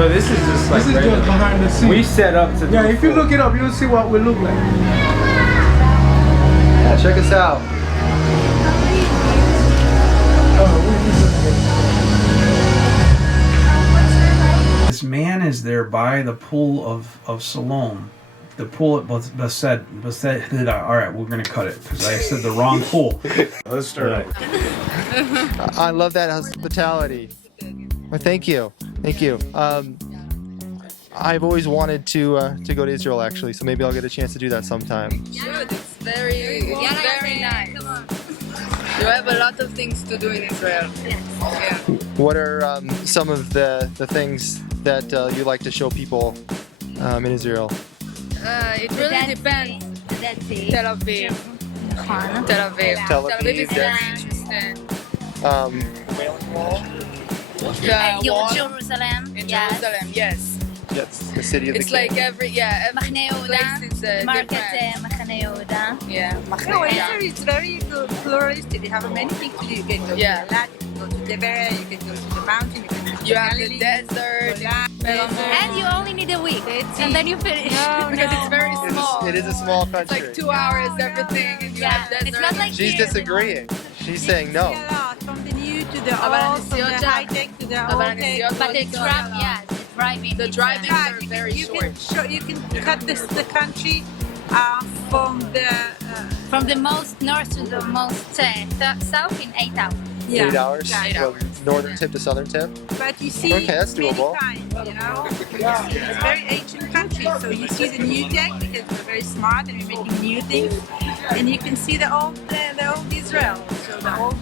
No, this is just like This is just behind the scenes. we set up to. Yeah, if you look it up, you'll see what we look like. Yeah, check us out. This man is there by the pool of Siloam. The pool at Bethesda. All right, we're gonna cut it because I said the wrong pool. Let's start. I love that hospitality. Well, thank you. I've always wanted to go to Israel actually, so maybe I'll get a chance to do that sometime. Good, it's very nice. You have a lot of things to do in Israel. Yeah. What are some of the things that you like to show people in Israel? It really depends. Tel Aviv. Tel Aviv. Tel Aviv, is very interesting. Wailing Wall. The wall Jerusalem. in Jerusalem, yes. Yes, the city of the It's king. like every Machne place is Yehuda. Market different. Machne Yehuda. Yeah, No, Israel is very pluralistic. They have many things to do. You can go Yeah. to the land, you can go to the Deborah, you can go to the mountain, you can go to You have the Galilee, desert, Golan, And you only need a week, and then you finish. because it's very small. It is a small It's country. like 2 hours, everything, and you have desert. It's not like She's here. disagreeing. She's saying no. See a lot, from the new to the Aber old, from the הנסיעות high tech to the old tech. But the driving. The is, driving Drive, are very you can short. you can cut the country from the from the most north to the most south in 8 hours. 8 hours. Yeah, 8 Well, northern tip to southern tip. But you see Okay, that's doable. many times, you know. It's a very ancient country, so you see the new tech because we're very smart and we're making new things, and you can see the old Israel, so the old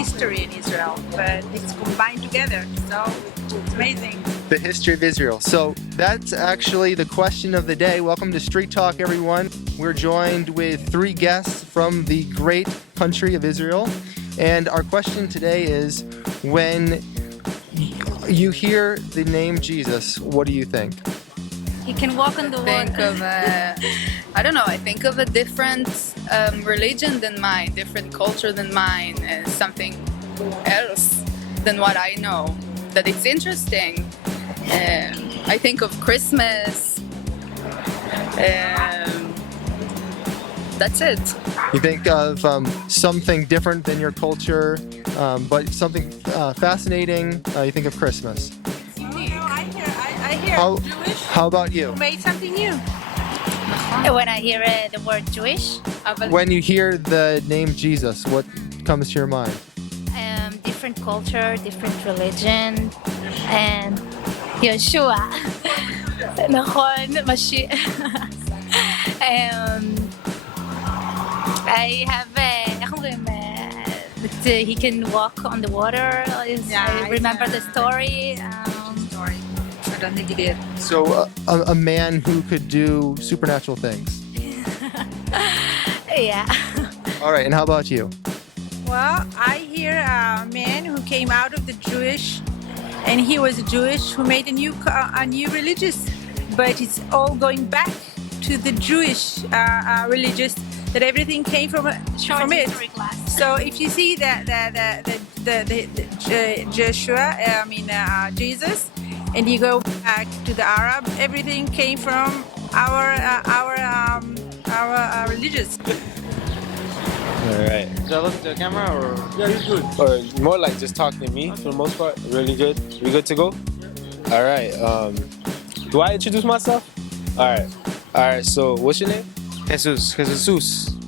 history in Israel, but it's combined together. So it's amazing. The history of Israel. So that's actually the question of the day. Welcome to Street Talk, everyone. We're joined with 3 guests from the great country of Israel. And our question today is, when you hear the name Jesus, what do you think? He can walk on the Think water. of I don't know. I think of a different religion than mine, different culture than mine, something else than what I know. That it's interesting. I think of Christmas. That's it. You think of something different than your culture, but something fascinating. You think of Christmas. I hear Jewish How about you? who made something new. When I hear the word Jewish, When you hear the name Jesus, what comes to your mind? different culture, different religion, and Yeshua. נכון, משיח. I have, איך אומרים, that he can walk on the water. I remember the story. Story. I don't think he did. So a man who could do supernatural things. Yeah. All right, and how about you? Well, I hear a man who came out of the Jewish, and he was Jewish, who made a new religious, but it's all going back to the Jewish religious. That everything came from it. So if you see Joshua, Jesus, and you go back to the Arab, everything came from our religious. All right. Should I look at the camera or? Yeah, he's good. Or more like just talking to me for the most part. Really good. We good to go? All right. Do I introduce myself? All right. All right. So what's your name? Jesus.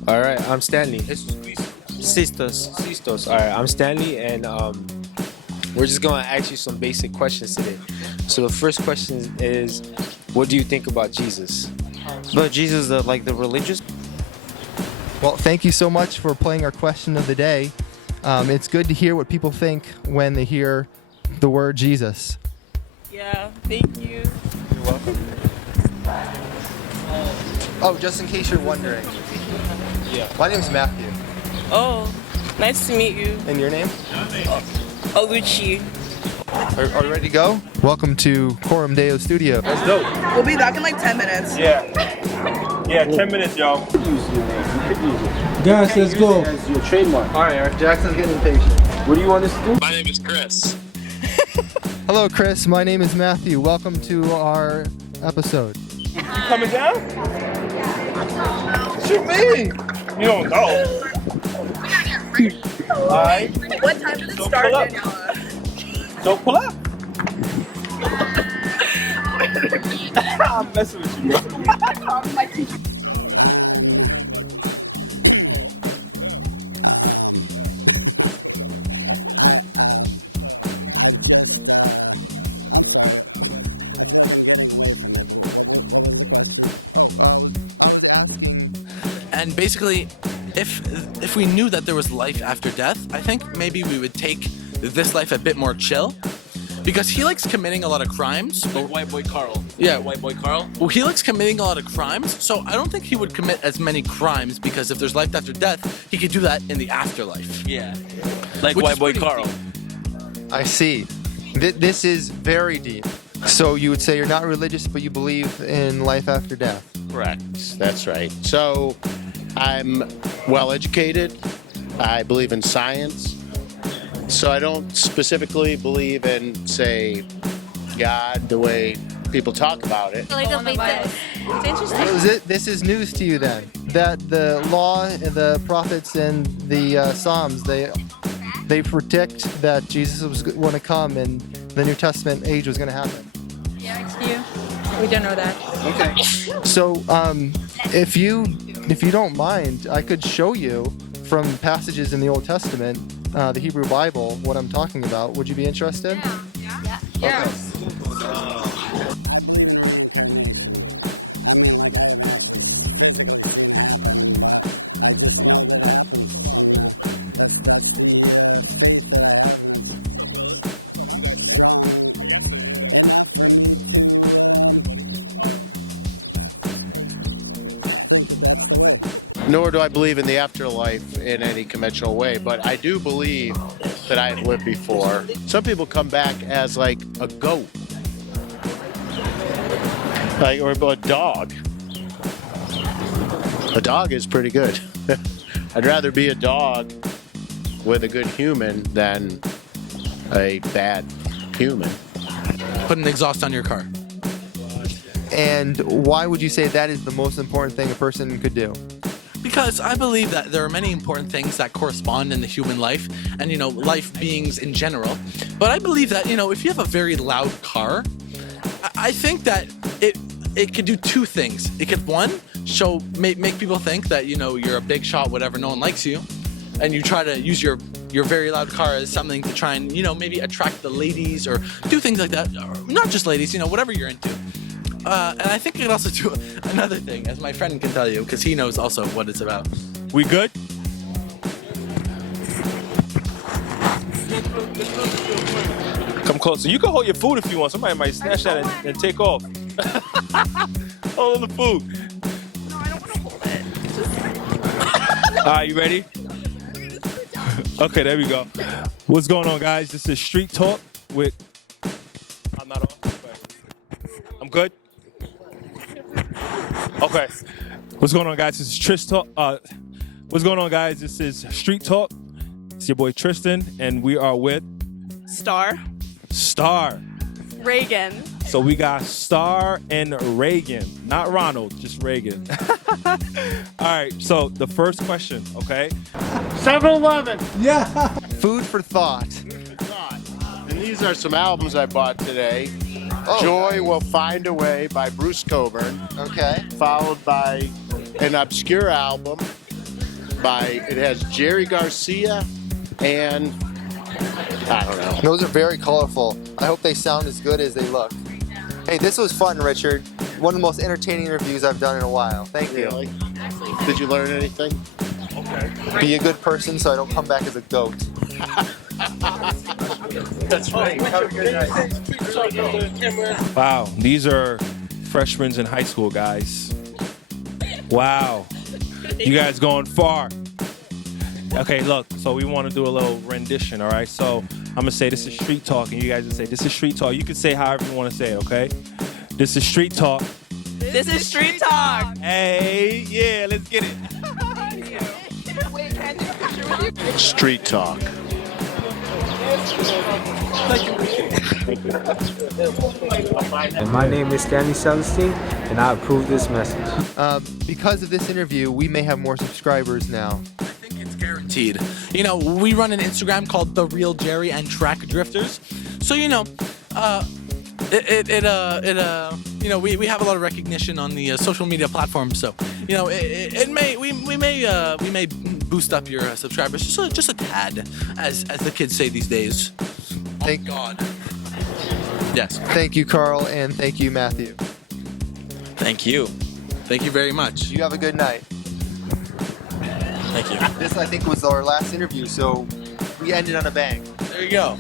All right. I'm Stanley. Sistos. All right. I'm Stanley, and we're just gonna ask you some basic questions today. So the first question is, what do you think about Jesus? But Jesus, like the religious? Well, thank you so much for playing our question of the day. It's good to hear what people think when they hear the word Jesus. Yeah, thank you. You're welcome. Oh, just in case you're wondering. Yeah. My name's Matthew. Oh, nice to meet you. And your name? Oluchi. Are you ready to go? Welcome to Coram Deo Studio. That's dope. We'll be back in like 10 minutes. Yeah. Yeah, 10 minutes, y'all. Guys, let's go. As your trademark. All right, Jackson's getting impatient. What do you want us to do? My name is Chris. Hello, Chris. My name is Matthew. Welcome to our episode. You coming down? What you mean? You don't know. Alright. What time did it So start, pull up. Daniela? So pull up. I'm messing with you, bro. And basically, if we knew that there was life after death, I think maybe we would take this life a bit more chill. Because he likes committing a lot of crimes. Like White Boy Carl. Yeah. White Boy Carl. Well, he likes committing a lot of crimes, so I don't think he would commit as many crimes because if there's life after death, he could do that in the afterlife. Yeah. Like Which White is Boy pretty Carl. I see. This is very deep. So you would say you're not religious, but you believe in life after death. Correct. That's right. So I'm well educated. I believe in science. So I don't specifically believe in, say, God the way people talk about it. It's interesting. So this is news to you then, that the law, the prophets, and the Psalms, they predict that Jesus was going to come and the New Testament age was going to happen. Yeah, it's you. We don't know that. Okay. So if you don't mind, I could show you from passages in the Old Testament, the Hebrew Bible, what I'm talking about. Would you be interested? Yeah. Nor do I believe in the afterlife in any conventional way, but I do believe that I have lived before. Some people come back as like a goat, like or a dog. A dog is pretty good. I'd rather be a dog with a good human than a bad human. Put an exhaust on your car. And why would you say that is the most important thing a person could do? Because I believe that there are many important things that correspond in the human life and, life beings in general. But I believe that, if you have a very loud car, I think that it could do two things. It could, one, make people think that, you're a big shot, whatever, no one likes you. And you try to use your very loud car as something to try and, maybe attract the ladies or do things like that. Or not just ladies, whatever you're into. And I think it could also do another thing, as my friend can tell you, because he knows also what it's about. We good? Come closer. You can hold your food if you want. Somebody might snatch that and take off. Hold on the food. No, I don't want to hold it. All right, you ready? Okay, there we go. What's going on, guys? This is Street Talk with... I'm not on. I'm good? Okay. What's going on, guys? This is Talk. What's going on, guys? This is Street Talk. It's your boy Tristan, and we are with... Star. Reagan. So we got Star and Reagan. Not Ronald, just Reagan. All right, so the first question, okay? 7-Eleven. Yeah. Food for thought. And these are some albums I bought today. Oh. Joy Will Find a Way by Bruce Coburn. Okay. Followed by an obscure album it has Jerry Garcia and I don't know. Those are very colorful. I hope they sound as good as they look. Hey, this was fun, Richard. One of the most entertaining interviews I've done in a while. Thank you. Really? Did you learn anything? Okay. Be a good person so I don't come back as a goat. That's right. Have a good night. Wow, these are freshmen in high school, guys. Wow. You guys going far. Okay, look, so we want to do a little rendition, all right? So I'm going to say this is Street Talk, and you guys will say this is Street Talk. You can say however you want to say it, okay? This is Street Talk. This is Street Talk. Hey, yeah, let's get it. Street Talk. And my name is Stanley Celestine, and I approve this message. Because of this interview, we may have more subscribers now. Guaranteed. You know, we run an Instagram called The Real Jerry and Track Drifters. So, you know, you know, we have a lot of recognition on the social media platforms. So, you know, we may boost up your subscribers just a tad, as the kids say these days. Thank God. Yes. Thank you, Carl, and thank you, Matthew. Thank you. Thank you very much. You have a good night. Thank you. This, I think, was our last interview, so we ended on a bang. There you go.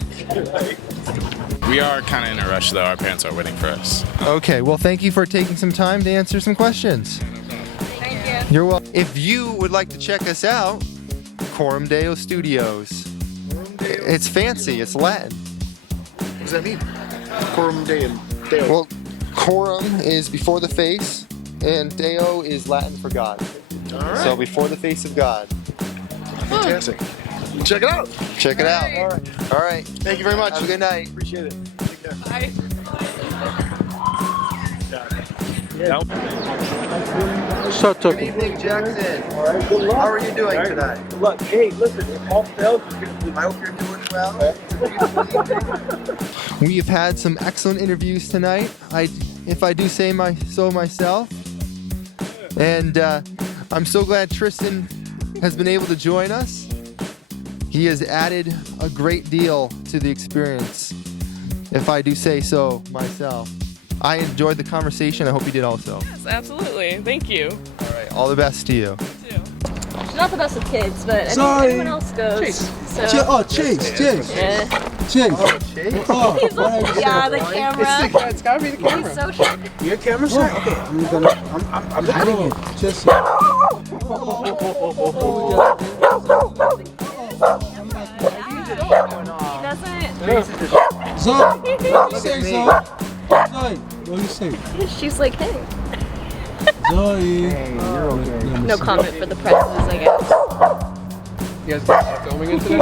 We are kind of in a rush, though. Our parents are waiting for us. Okay, well, thank you for taking some time to answer some questions. Thank you. You're welcome. If you would like to check us out, Coram Deo Studios. It's fancy. It's Latin. What does that mean? Coram Deo. Well, coram is before the face, and Deo is Latin for God. All right. So before the face of God. Fantastic. Check it out. Check it out. All right. Thank you very much. Have a good night. Appreciate it. Take care. Bye. Shut up. Good evening, Jackson. How are you doing tonight? Look, hey, listen, if all fails, I hope you're doing well. We've had some excellent interviews tonight. If I do say so myself. And I'm so glad Tristan has been able to join us. He has added a great deal to the experience, if I do say so myself. I enjoyed the conversation. I hope you did also. Yes, absolutely. Thank you. All right, all the best to you. She's not the best with kids, but anyone else goes. Chase. So. Chase. Yeah. Chase. Oh, Chase. Yeah, the camera. It's gotta be the camera. He's so shy. Your camera's shy? Okay, I'm hiding it. Just. He doesn't. Zoe, what do you say, Zoe? Zoe, what do you say? She's like, hey. Zoe. Hey, you're okay. No comment for the pretzels, I guess. You guys filming it today?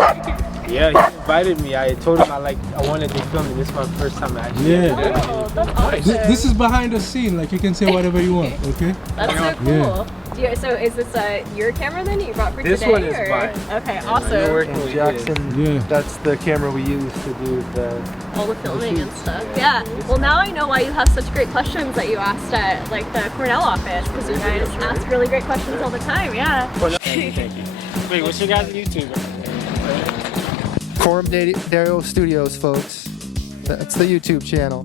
Yeah, he invited me. I told him I wanted to film it. This is my first time actually. Yeah. Oh, that's awesome. This is behind the scene. Like, you can say whatever you want, okay? That's so cool. So is this your camera then you brought for This today? one is or? mine. Okay, We're awesome. working with Jackson. That's the camera we use to do All the filming and stuff. Yeah. Well, now I know why you have such great questions that you asked at like the Cornell office, because you guys ask really great questions all the time. Yeah. Thank you. Wait, what's your guys' YouTube? Coram Deo Studios, folks. That's the YouTube channel.